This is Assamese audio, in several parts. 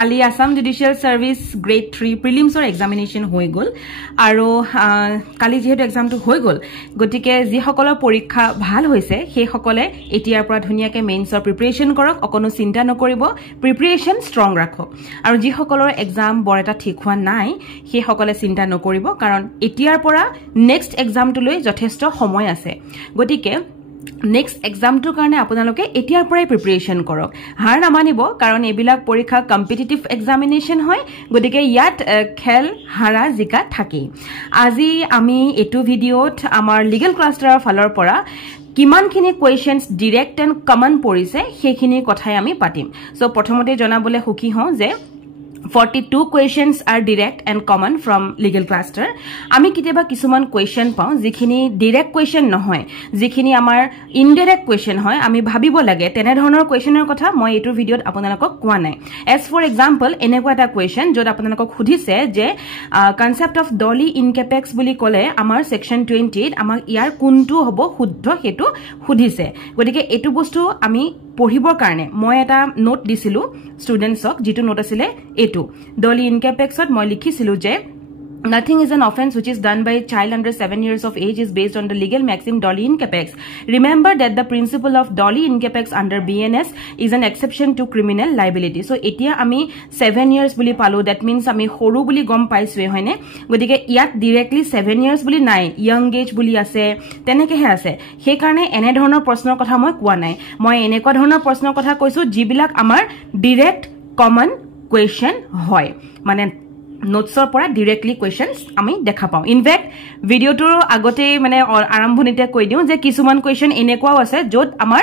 কালি আসাম জুডিশিয়াল সাৰ্ভিস গ্ৰেড 3 প্ৰিলিমছৰ এক্সামিনেশন হৈ গল আৰু কালি যেহেতু এক্সামটো হৈ গল গটিকে যি সকলৰ পৰীক্ষা ভাল হৈছে সেই সকলে এতিয়াৰ পৰা ধুনিয়াকে মেইনছৰ প্ৰিপাৰেচন কৰক অকনো চিন্তা নকৰিব প্ৰিপাৰেচন ষ্ট্ৰং ৰাখক আৰু যি সকলৰ এক্সাম বৰ এটা ঠিক হোৱা নাই সেই সকলে চিন্তা নকৰিব কাৰণ এতিয়াৰ পৰা নেক্সট এক্সামটো লৈ যথেষ্ট সময় আছে গটিকে নেক্সট এক্সামটোৰ কাৰণে আপোনালোকে এতিয়াৰ পৰাই প্ৰিপাৰেচন কৰক হাৰ নামানিব কাৰণ এবিলাক পৰীক্ষা কম্পিটিটিভ এক্সামিনেশন হয় গতিকে ইয়াত খেল হাৰা জিকা থাকে আজি আমি এটো ভিডিঅ'ত আমাৰ লিগেল ক্লাষ্টাৰৰ ফালৰ পৰা কিমানখিনি কোৱেশ্চনছ ডাইৰেক্ট এণ্ড কমন পৰিছে সেইখিনি কথাই আমি পাতিম সো প্ৰথমতে জনাবলে সুখী হওঁ যে 42 questions are direct and common from legal cluster আমি কিতেবা কিছুমান কোৱেশ্চন পাওঁ যিখিনি ডাইৰেক্ট কোৱেশ্চন নহয় যিখিনি আমাৰ ইনডাইৰেক্ট কোৱেশ্চন হয় আমি ভাবিব লাগে তেনে ধৰণৰ কোৱেশ্চনৰ কথা মই এটো ভিডিঅ'ত আপোনালোকক কোৱা নাই এজ ফৰ এক্সাম্পল এনেকুৱা এটা কোৱেশ্চন যত আপোনালোকক সুধিছে যে কনসেপ্ট অফ ডলি ইনকেপেক্স বুলি কলে আমাৰ সেকশন 28 আমাক ইয়াৰ কোনটো হ'ব শুদ্ধ হেতু সুধিছে গতিকে এটো বস্তু আমি পঢ়িবৰ কাৰণে মই এটা নোট দিছিলো ষ্টুডেন্টছক যেটো নোট আছিল এটো ডলি ইনকেপেক্সত মই লিখিছিলো যে Nothing is an offense which is done by a child under 7 years of age is based on the legal maxim Dolly Incapex. Remember that the principle of Dolly Incapex under BNS is an exception to criminal liability. So, etia ami 7 years buli palo. That means ami horu buli gom paiswe hoine. Godike iat directly 7 years buli nai. Young age buli ase. Teneke he ase. He karne ene dhৰণৰ প্ৰশ্নৰ কথা মই কোৱা নাই. মই এনেকুৱা ধৰণৰ প্ৰশ্নৰ কথা কৈছো যিবিলাক আমাৰ direct common question হয়. মানে নোটছৰ পৰা ডাইৰেক্টলি কোৱেশ্চনছ আমি দেখা পাওঁ ইনফেক্ট ভিডিওটোৰ আগতে মানে আৰম্ভণিতে কৈ দিও যে কিছুমান কোৱেশ্চন এনেকুৱাও আছে যত আমাৰ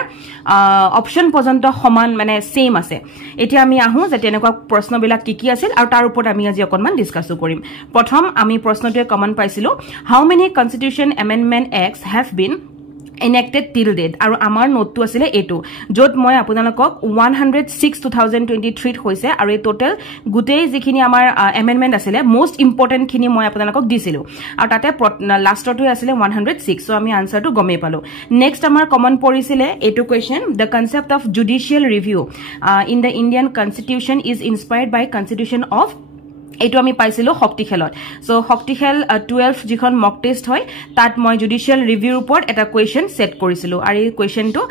অপচন পৰ্যন্ত সমান মানে সেম আছে এতিয়া আমি আহো যে তেনেকুৱা প্ৰশ্নবিলাক কি কি আছিল আৰু তাৰ ওপৰত আমি আজি অকনমান ডিসকাস কৰিম প্ৰথম আমি প্ৰশ্নটোৱে কমন পাইছিলো how many constitution amendment acts have been enacted till date আৰু আমাৰ নোটটো আছিল এটো যত মই আপোনালোকক 106 2023 হৈছে আৰু এই টোটাল গুটেই যিখিনি আমাৰ এমেন্ডমেন্ট আছিল মোস্ট ইম্পৰ্টেন্ট খিনি মই আপোনালোকক দিছিলো আৰু তাতে লাষ্টটো আছিল 106 সো আমি আনসাৰটো গমে পালো নেক্সট আমাৰ কমন পৰিছিল এটো question the concept of judicial review in the Indian constitution is inspired by constitution of এটো আমি পাইছিলো শক্তি খেলত সো শক্তি খেল 12 যিখন মক টেস্ট হয় তাত মই জুডিশিয়াল ৰিভিউৰ ওপৰত এটা কোৱেশ্চন সেট কৰিছিলো আৰু এই কোৱেশ্চনটো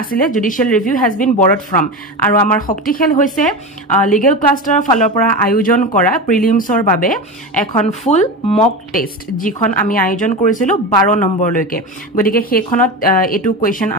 আছিল judicial review has been borrowed from আৰু আমাৰ শক্তি খেল হৈছে লিগেল ক্লাষ্টাৰৰ ফালৰ পৰা আয়োজন কৰা প্ৰিলিমছৰ বাবে এখন ফুল মক টেস্ট যিখন আমি আয়োজন কৰিছিলো 12 নম্বৰ লৈকে গতিকে সেইখনত এটো কোৱেশ্চন